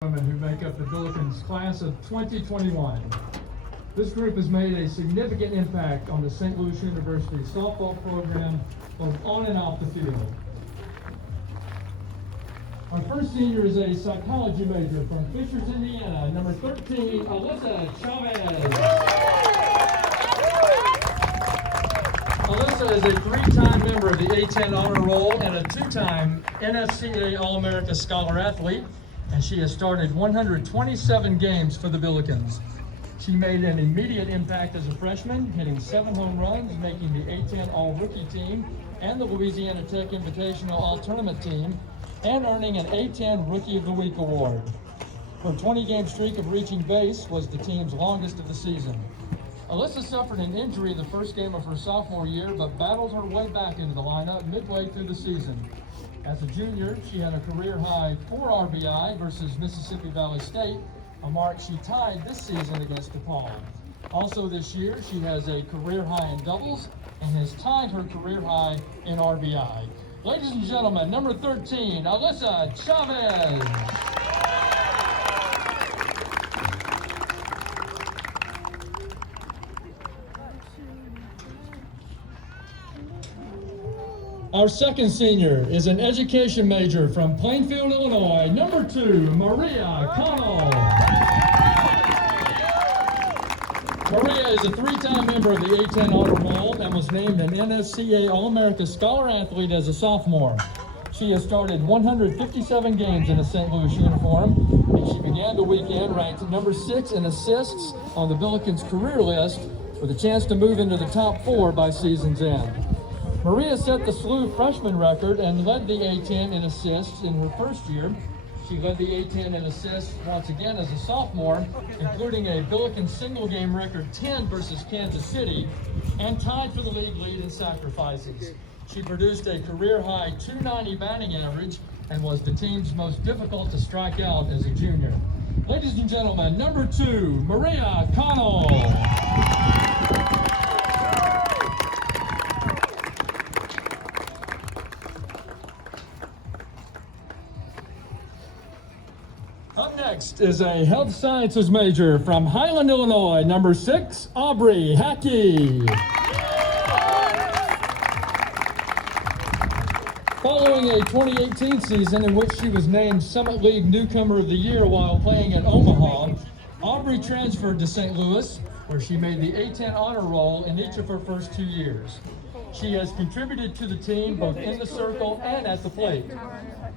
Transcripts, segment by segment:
Women who make up the Billikens class of 2021. This group has made a significant impact on the St. Louis University softball program, both on and off the field. Our first senior is a psychology major from Fishers, Indiana, number 13, Alyssa Chavez. Alyssa is a three-time member of the A10 Honor Roll and a two-time NFCA All-America Scholar Athlete, and she has started 127 games for the Billikens. She made an immediate impact as a freshman, hitting 7 home runs, making the A10 All-Rookie team and the Louisiana Tech Invitational All-Tournament team, and earning an A10 Rookie of the Week award. Her 20-game streak of reaching base was the team's longest of the season. Alyssa suffered an injury the first game of her sophomore year, but battled her way back into the lineup midway through the season. As a junior, she had a career-high 4 RBI versus Mississippi Valley State, a mark she tied this season against DePaul. Also this year, she has a career-high in doubles and has tied her career-high in RBI. Ladies and gentlemen, number 13, Alyssa Chavez. Our second senior is an education major from Plainfield, Illinois, number 2, Maria Connell. Maria is a three-time member of the A10 Honor Roll and was named an NSCA All-America Scholar Athlete as a sophomore. She has started 157 games in a St. Louis uniform, and she began the weekend ranked number 6 in assists on the Billikens career list with a chance to move into the top 4 by season's end. Maria set the SLU freshman record and led the A10 in assists in her first year. She led the A10 in assists once again as a sophomore, including a Billikens single game record 10 versus Kansas City, and tied for the league lead in sacrifices. She produced a career-high 290 batting average and was the team's most difficult to strike out as a junior. Ladies and gentlemen, number 2, Maria Connell. Up next is a health sciences major from Highland, Illinois, number 6, Aubrey Hackey. Following a 2018 season in which she was named Summit League Newcomer of the Year while playing at Omaha, Aubrey transferred to St. Louis, where she made the A10 Honor Roll in each of her first 2 years. She has contributed to the team both in the circle and at the plate.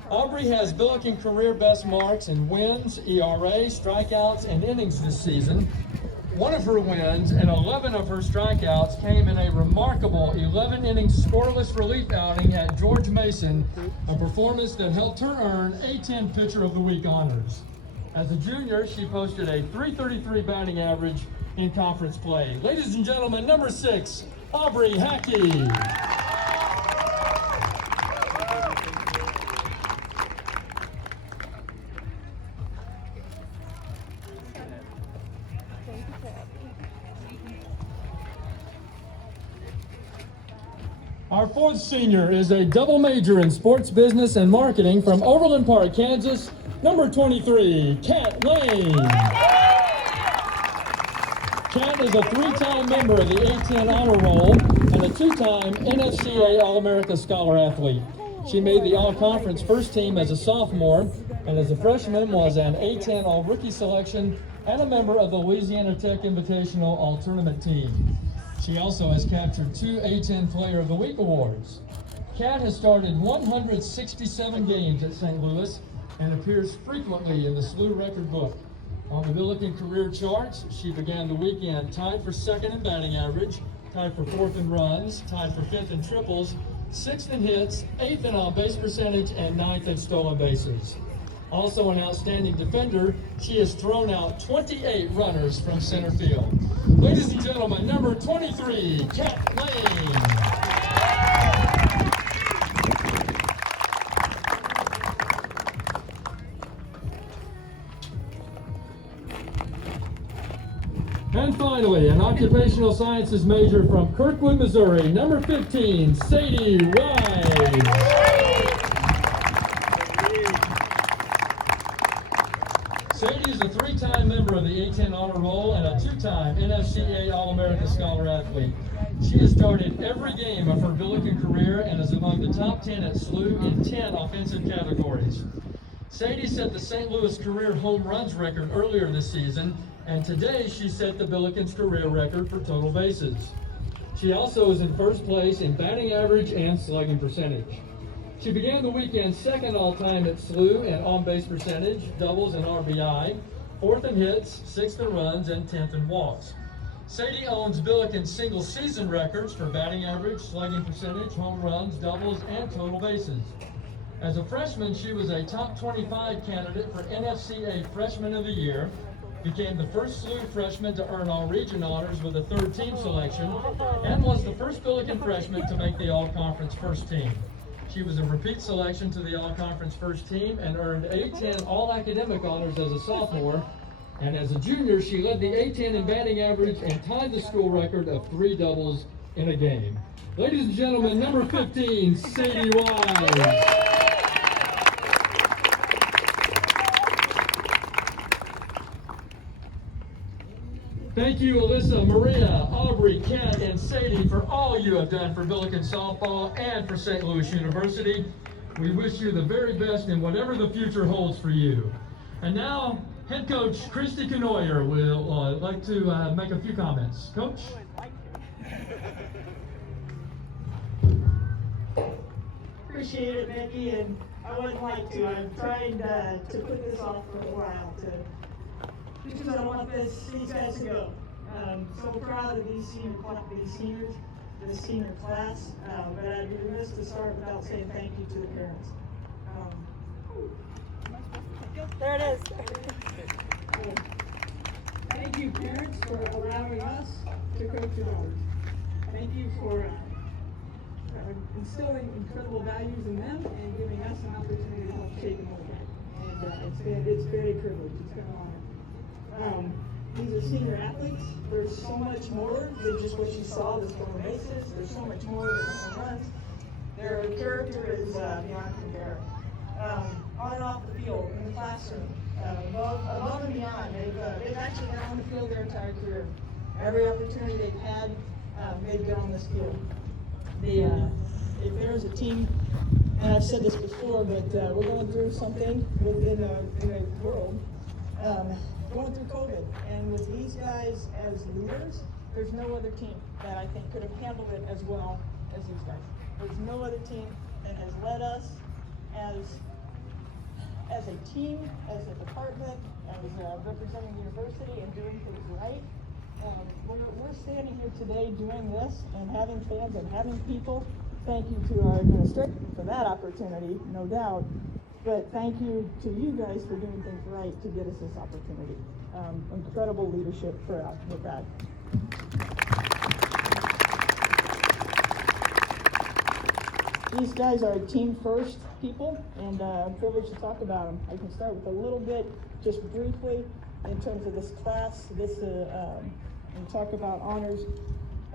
Aubrey has Billiken career best marks in wins, ERA, strikeouts, and innings this season. One of her wins and 11 of her strikeouts came in a remarkable 11-inning scoreless relief outing at George Mason, a performance that helped her earn A10 Pitcher of the Week honors. As a junior, she posted a .333 batting average in conference play. Ladies and gentlemen, number 6, Aubrey Hackey. Our fourth senior is a double major in sports business and marketing from Overland Park, Kansas, number 23, Kat Lane. Kat is a three-time member of the A10 Honor Roll and a two-time NFCA All-America Scholar Athlete. She made the All-Conference first team as a sophomore, and as a freshman was an A10 All-Rookie selection and a member of the Louisiana Tech Invitational All-Tournament team. She also has captured 2 A10 Player of the Week awards. Kat has started 167 games at St. Louis and appears frequently in the SLU record book. On the Billiken career charts, she began the weekend tied for second in batting average, tied for fourth in runs, tied for fifth in triples, sixth in hits, eighth in on-base percentage, and ninth in stolen bases. Also an outstanding defender, she has thrown out 28 runners from center field. Ladies and gentlemen, number 23, Kat Lane. And finally, an occupational sciences major from Kirkwood, Missouri, number 15, Sadie Wise. Sadie is a three-time member of the A10 Honor Roll and a two-time NFCA All-America Scholar Athlete. She has started every game of her Billiken career and is among the top 10 at SLU in 10 offensive categories. Sadie set the St. Louis career home runs record earlier this season, and today she set the Billiken's career record for total bases. She also is in first place in batting average and slugging percentage. She began the weekend second all-time at SLU in on-base percentage, doubles and RBI, fourth in hits, sixth in runs, and 10th in walks. Sadie owns Billiken's single-season records for batting average, slugging percentage, home runs, doubles, and total bases. As a freshman, she was a top 25 candidate for NFCA Freshman of the Year, became the first SLU freshman to earn all-region honors with a third-team selection, and was the first Billiken freshman to make the all-conference first team. She was a repeat selection to the all-conference first team and earned A10 all-academic honors as a sophomore. And as a junior, she led the A10 in batting average and tied the school record of 3 doubles in a game. Ladies and gentlemen, number 15, Sadie Wise. Thank you, Alyssa, Maria, Aubrey, Kat, and Sadie for all you have done for Billiken softball and for St. Louis University. We wish you the very best in whatever the future holds for you. And now, head coach Christy Conoyer will like to make a few comments. Coach? Appreciate it, Mickey, and I wouldn't like to. I'm trying to put this off for a while because I don't want these guys to go. So proud of these seniors, this senior class, but I'd be remiss to start without saying thank you to the parents. There it is. Thank you, parents, for allowing us to coach your daughters. Thank you for instilling incredible values in them and giving us an opportunity to help shape them a little bit. And it's very privileged. It's been an honor. These are senior athletes. There's so much more than just what you saw, the stolen bases. There's so much more than home runs. Their character is beyond compare. On and off the field, in the classroom, above and beyond. They've actually been on the field their entire career. Every opportunity they've had, they've been on this field. If there's a team, and I've said this before, but we're going through something in the world, going through COVID, and with these guys as leaders, there's no other team that I think could have handled it as well as these guys. There's no other team that has led us as a team, as a department, as representing the university and doing things right. We're standing here today doing this and having fans and having people. Thank you to our administration for that opportunity, no doubt. But thank you to you guys for doing things right to get us this opportunity. Incredible leadership with that. These guys are team first people, and I'm privileged to talk about them. I can start with a little bit, just briefly, in terms of this class, and talk about honors.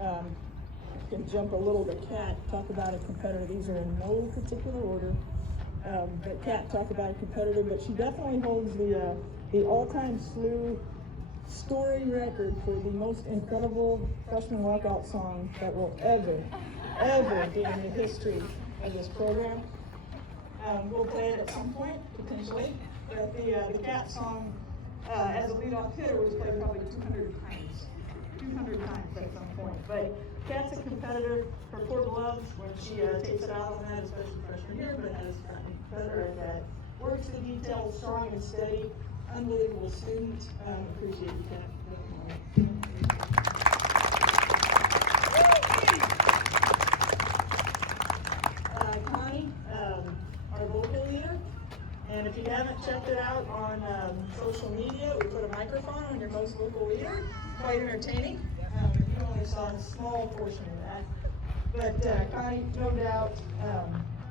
I can jump a little to Kat, talk about a competitor. These are in no particular order. But Kat talked about a competitor, but she definitely holds the all-time SLU story record for the most incredible freshman walkout song that will ever be in the history of this program. We'll play it at some point, potentially, but the Kat song as a leadoff hitter was played probably 200 times at some point. But Kat's a competitor. Her core gloves, when she takes it out on that, especially freshman year, but as a competitor that works the details, strong and steady, unbelievable student. Appreciate you, Kat. Connie, our vocal leader. And if you haven't checked it out on social media, we put a microphone on your most vocal leader. Quite entertaining. You only saw a small portion of that. But Connie, no doubt,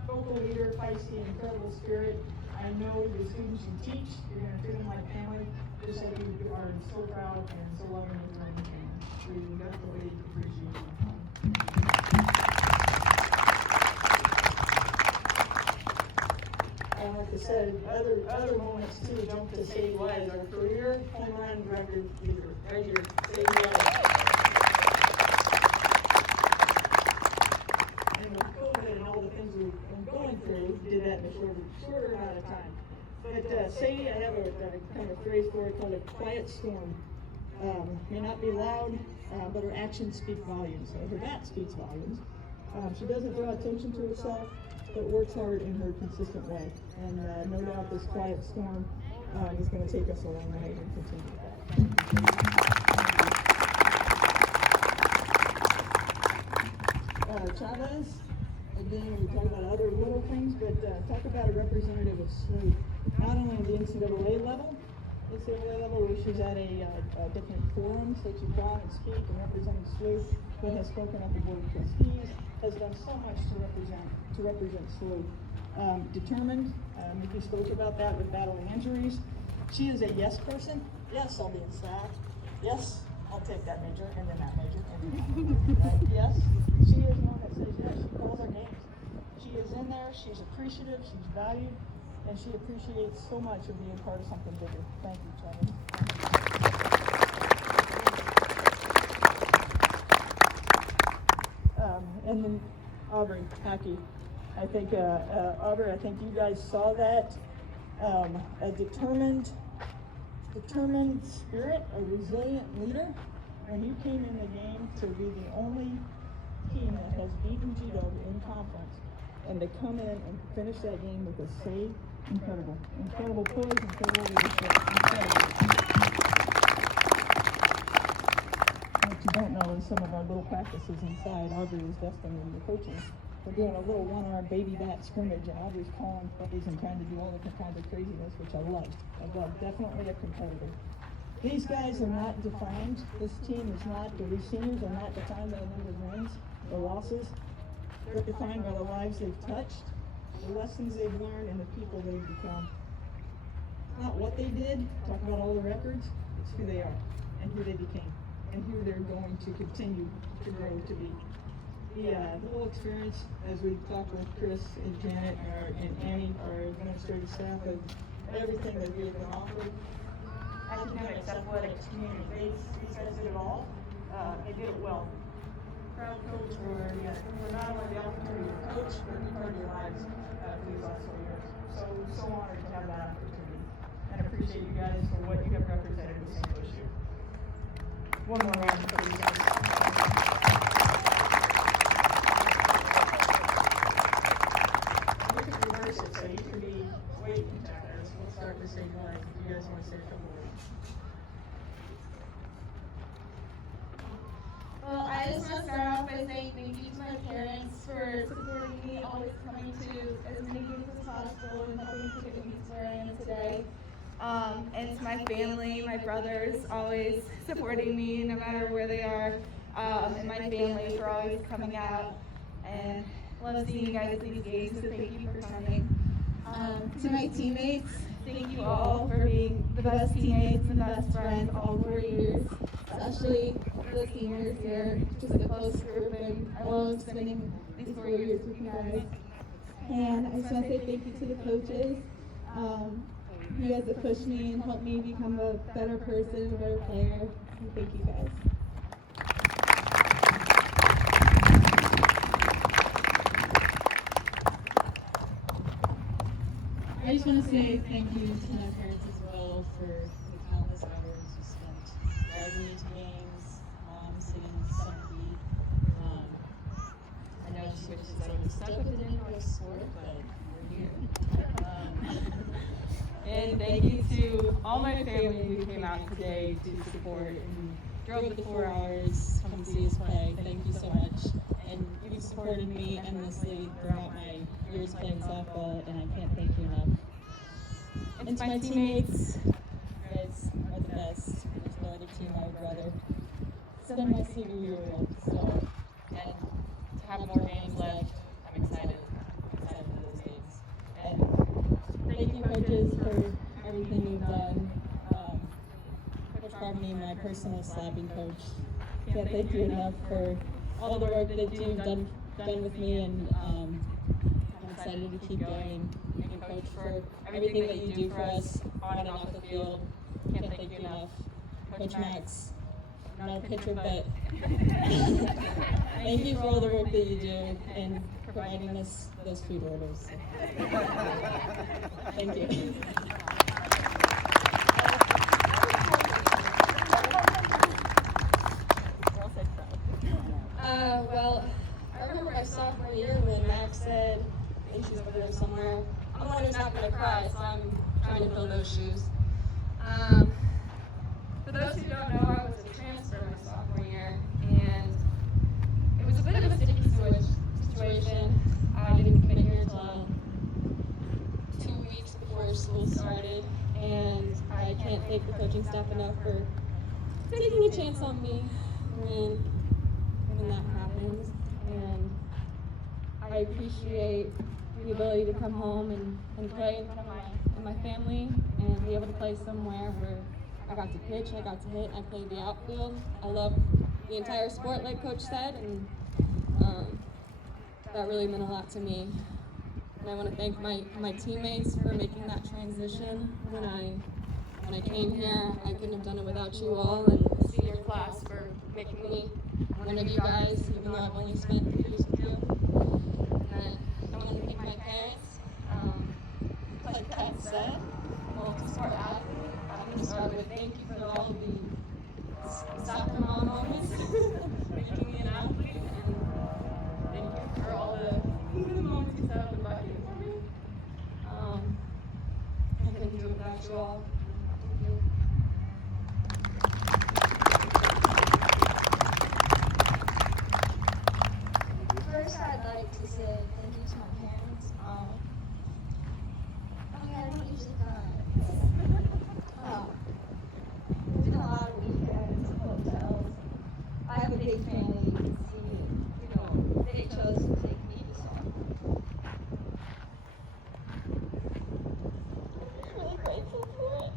vocal leader, feisty, incredible spirit. I know the students you teach, you're going to treat them like family, just like you are so proud and so loving of your own family. We definitely appreciate you. to set other moments too, jump to statewide, our career home run record leader, right here, statewide. And with COVID and all the things we've been going through, we did that in a shorter amount of time. But say I have a kind of phrase for it called a quiet storm. May not be loud, but her actions speak volumes. Her bat speaks volumes. She doesn't draw attention to herself, but works hard in her consistent way. And no doubt this quiet storm is going to take us a long way and continue that. Chavez, again, we talk about other little things, but talk about a representative of SLU. Not only at the NCAA level, where she's at a different forums that she's gone and speak and represented SLU, but has spoken at the board of trustees, has done so much to represent SLU. Determined, Mickey spoke about that with battling injuries. She is a yes person. Yes, I'll be in staff. Yes, I'll take that major and then that major. Yes, she is one that says yes. She calls our names. She is in there. She's appreciative. She's valued. And she appreciates so much of being part of something bigger. Thank you, Travis. And then Aubrey, hockey. I think, Aubrey, I think you guys saw that. A determined spirit, a resilient leader. When you came in the game to be the only team that has beaten G-Dog in conference, and to come in and finish that game with a save, incredible. Incredible poise, incredible leadership, incredible. What you don't know is some of our little practices inside, Aubrey was destined in the coaching. We're doing a little one-arm baby bat scrimmage, and Aubrey's calling plays and trying to do all different kinds of craziness, which I love. Definitely a competitor. These guys are not defined. This team is not, the seniors are not defined by the number of wins or losses. They're defined by the lives they've touched, the lessons they've learned, and the people they've become. Not what they did, talk about all the records, it's who they are, and who they became, and who they're going to continue to grow to be. The whole experience, as we talked with Chris and Janet and Annie, our administrative staff, of everything that we have been offered, academics, athletics, community, these guys did it all. They did it well. Proud coach for not only the opportunity to coach, but be part of your lives for these last 4 years. So honored to have that opportunity. And appreciate you guys for what you have represented with St. Louis here. One more round for these guys. You could reverse it, so you could be waiting chapters. We'll start with St. Louis. If you guys want to say a couple words. Well, I just want to start off by saying thank you to my parents for supporting me, always coming to as many games as possible and helping to get me to where I am today. And to my family, my brothers, always supporting me no matter where they are. And my family for always coming out. And love seeing you guys at these games, so thank you for coming. To my teammates, thank you all for being the best teammates and best friends all 4 years, especially the seniors here, just a close group, and I love spending these 4 years with you guys. And I just want to say thank you to the coaches. You guys have pushed me and helped me become a better person, a better player. So thank you guys. I just want to say thank you to my parents as well for the countless hours we spent driving me to games, singing some beat. I know she wishes I would have stuck with it in my sport, but we're here. And thank you to all my family who came out today to support and drove the 4 hours to come see us play. Thank you so much. And you've supported me endlessly throughout my years playing softball, and I can't thank you enough. And to my teammates, you guys are the best. There's no other team I would rather spend my senior year with. So, and to have more games left, I'm excited. Excited for those games. And thank you, coaches, for everything you've done. Coach Barbany, my personal slapping coach. Can't thank you enough for all the work that you've done with me, and I'm excited to keep going. Coach, for everything that you do for us on and off the field. Can't thank you enough. Coach Max, I'm not a pitcher, but thank you for all the work that you do and providing us those food orders. Thank you. Well, I remember my sophomore year when Max said, I think she's over there somewhere, I'm the one who's not going to cry, so I'm trying to fill those shoes. For those who don't know, I was a transfer my sophomore year, and it was a bit of a sticky situation. I didn't commit here until 2 weeks before school started, and I can't thank the coaching staff enough for taking a chance on me when that happened. And I appreciate the ability to come home and play in front of my family and be able to play somewhere where I got to pitch, I got to hit, I played the outfield. I love the entire sport, like Coach said, and that really meant a lot to me. And I want to thank my teammates for making that transition. When I came here, I couldn't have done it without you all, and the senior class for making me one of you guys, even though I've only spent 3 years with you. And I want to thank my parents. Like Kat said, I'm a multi-sport athlete. I'm going to start with thank you for all of the soccer mom moments, making me an athlete, and thank you for all the moments you set up in bucket for me. I couldn't do it without you all. Thank you. First, I'd like to say thank you to my parents. I don't usually cry. There's been a lot of weekends, hotels. I have a big family, you can see, they chose to take me to softball. I'm really grateful for it.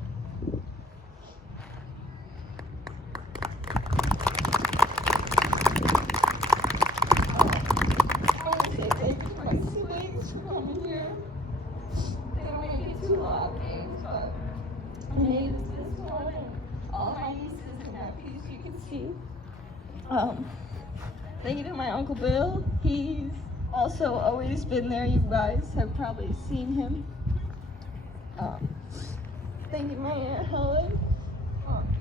I want to say thank you to my siblings for coming here. They don't make it too long games, but I made it to this one, and all my nieces and nephews you can see. Thank you to my Uncle Bill. He's also always been there. You guys have probably seen him. Thank you to my Aunt Helen.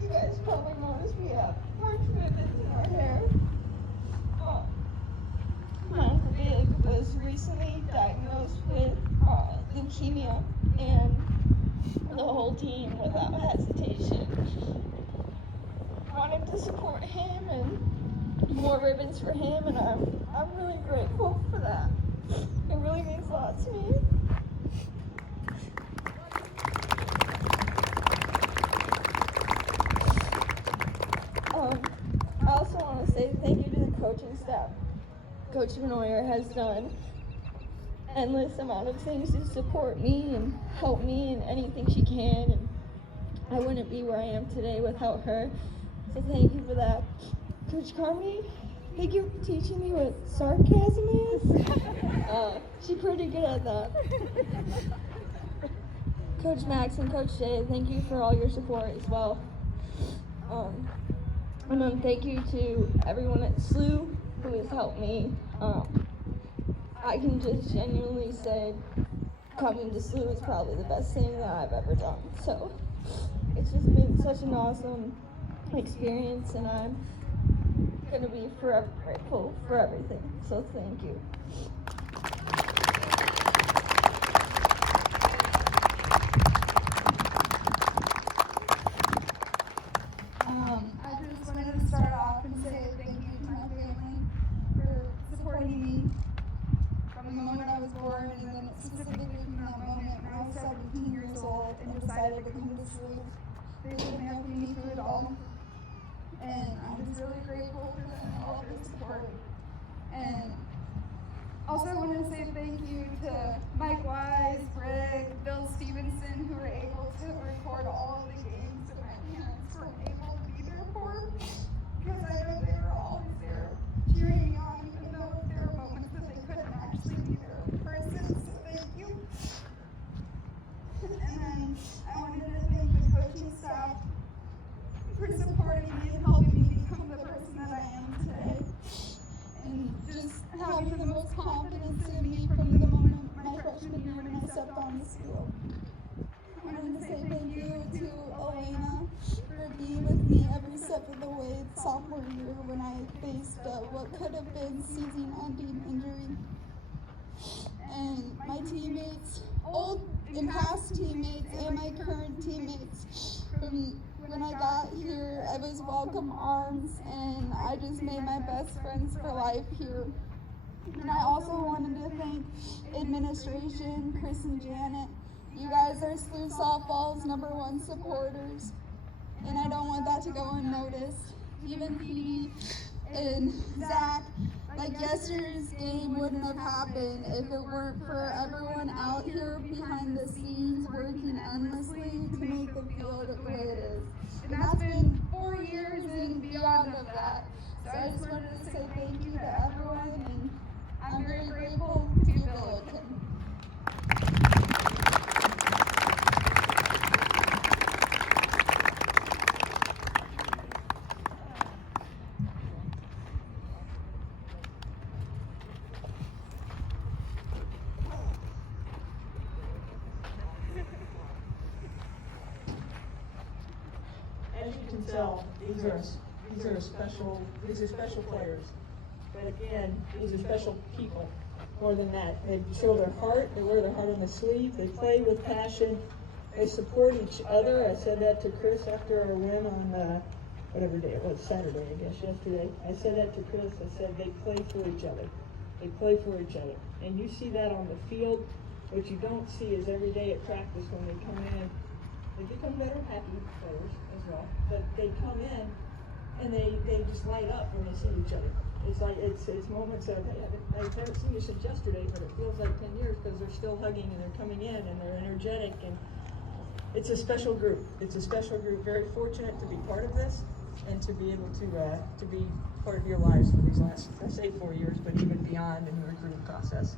You guys probably noticed we have orange ribbons in our hair. My Uncle Big was recently diagnosed with leukemia, and the whole team, without hesitation, wanted to support him and more ribbons for him, and I'm really grateful for that. It really means a lot to me. I also want to say thank you to the coaching staff. Coach Conoyer has done endless amount of things to support me and help me in anything she can, and I wouldn't be where I am today without her. So thank you for that. Coach Carmody, thank you for teaching me what sarcasm is. She's pretty good at that. Coach Max and Coach Jay, thank you for all your support as well. And then thank you to everyone at SLU who has helped me. I can just genuinely say coming to SLU is probably the best thing that I've ever done. So it's just been such an awesome experience, and I'm going to be forever grateful for everything. So thank you. I just wanted to start off and say thank you to my family for supporting me from the moment I was born, and then specifically from that moment when I was 17 years old and decided to come to SLU. They wouldn't have me through it all, and I'm just really grateful for them and all their support. And also I wanted to say thank you to Mike Wise, Greg, Bill Stevenson, who were able to record all of the games that my parents weren't able to be there for, because I know they were always there cheering me on, even though there were moments that they couldn't actually be there in person. So thank you. for supporting me and helping me become the person that I am today. And just having the most confidence in me from the moment my freshman year when I stepped on this field. I wanted to say thank you to Elena for being with me every step of the way sophomore year when I faced what could have been season-ending injury. And my teammates, old and past teammates, and my current teammates. From when I got here, I was welcome arms, and I just made my best friends for life here. And I also wanted to thank administration, Chris and Janet. You guys are SLU Softball's #1 supporters, and I don't want that to go unnoticed. Even Phoebe and Zach, like yesterday's game wouldn't have happened if it weren't for everyone out here behind the scenes working endlessly to make the field the way it is. And that's been 4 years and beyond of that. So I just wanted to say thank you to everyone, and I'm very grateful to be a Billiken. As you can tell, these are special players. But again, these are special people. More than that, they show their heart. They wear their heart on their sleeve. They play with passion. They support each other. I said that to Chris after our win on whatever day it was, Saturday, I guess, yesterday. I said that to Chris. I said they play for each other. They play for each other. And you see that on the field. What you don't see is every day at practice when they come in, they become better, happy players as well. But they come in and they just light up when they see each other. It's like it's moments of, hey, I haven't seen you since yesterday, but it feels like 10 years because they're still hugging and they're coming in and they're energetic, and it's a special group. It's a special group. Very fortunate to be part of this and to be able to be part of your lives for these last, I say 4 years, but even beyond in the recruiting process.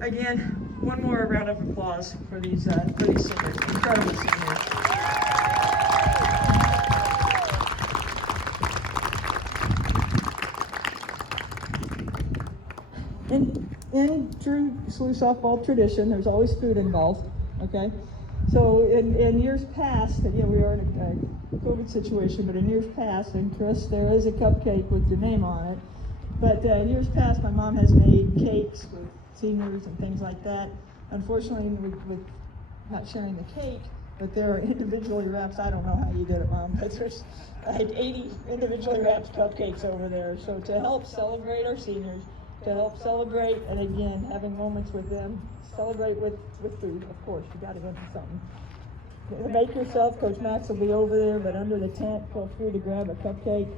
Again, one more round of applause for these seniors, incredible seniors. In true SLU softball tradition, there's always food involved, okay? So in years past, and we are in a COVID situation, but in years past, and Chris, there is a cupcake with your name on it, but in years past, my mom has made cakes with seniors and things like that. Unfortunately, with not sharing the cake, but there are individually wrapped, I don't know how you did it, Mom, but I had 80 individually wrapped cupcakes over there. So to help celebrate our seniors, to help celebrate, and again, having moments with them, celebrate with food, of course, you gotta go do something. Make yourself, Coach Max will be over there, but under the tent, feel free to grab a cupcake.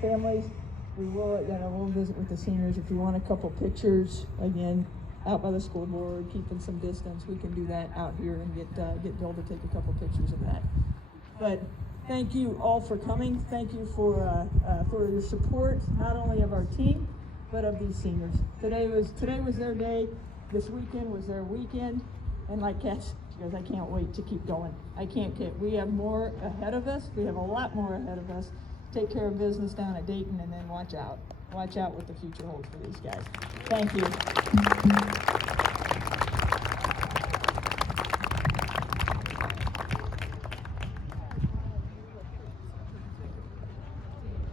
Families, we'll visit with the seniors. If you want a couple pictures, again, out by the school board, keeping some distance, we can do that out here and get Bill to take a couple pictures of that. But thank you all for coming. Thank you for your support, not only of our team, but of these seniors. Today was their day. This weekend was their weekend. And like Cass, she goes, I can't wait to keep going. We have more ahead of us. We have a lot more ahead of us. Take care of business down at Dayton, and then watch out. Watch out what the future holds for these guys. Thank you.